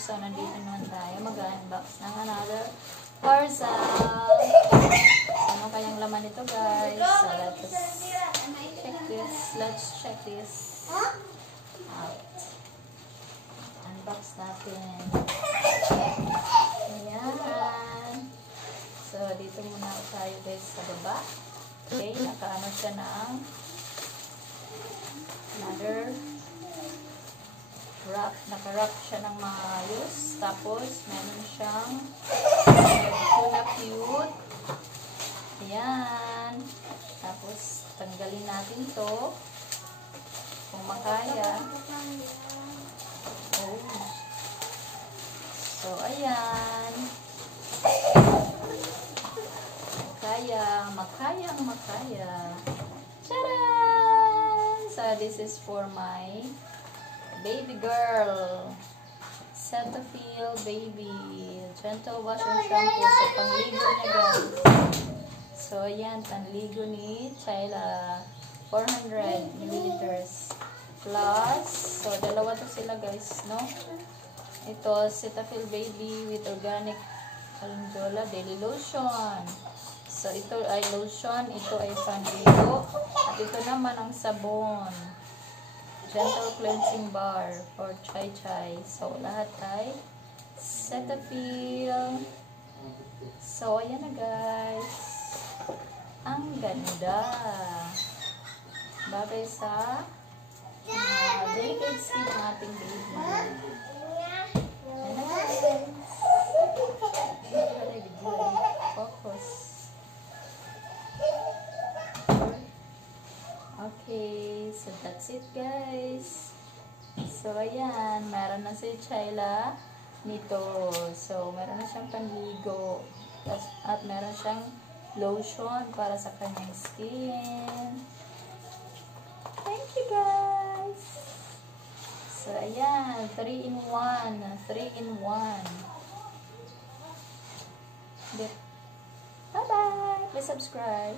So, nandito naman tayo mag-unbox ng another parcel. Ano kayang laman nito, guys? So, let's check this out. Unbox natin. Ayan. So, dito muna tayo, guys, sa baba. Okay, nakaano siya ng another wrap. Naka-wrap siya ng maayos. Tapos, meron siyang na cute. Ayan. Tapos, tanggalin natin to kung makaya. Oh. So, ayan. Makaya. Charan! So, this is for my baby girl. Cetaphil baby. Gentle wash and shampoo. So, pangligo niya, guys. So, ayan. Panligo ni Chayla. 400 milliliters. Plus, so, dalawa to sila, guys, no? Ito, Cetaphil baby with organic calendula daily lotion. So, ito ay lotion, ito ay panligo, at ito naman ang sabon. Gentle cleansing bar for Chai. So, lahat ay Cetaphil. So, ayan na, guys. Ang ganda. Bagay sa delicate skin ng ating baby. Ayan na, guys. Focus. Okay, so that's it, guys. So, ayan, meron na si Chayla nito. So, meron na siyang panligo. At meron siyang lotion para sa kanyang skin. Thank you, guys. So, ayan, 3-in-1. 3-in-1. Bye-bye. Please subscribe.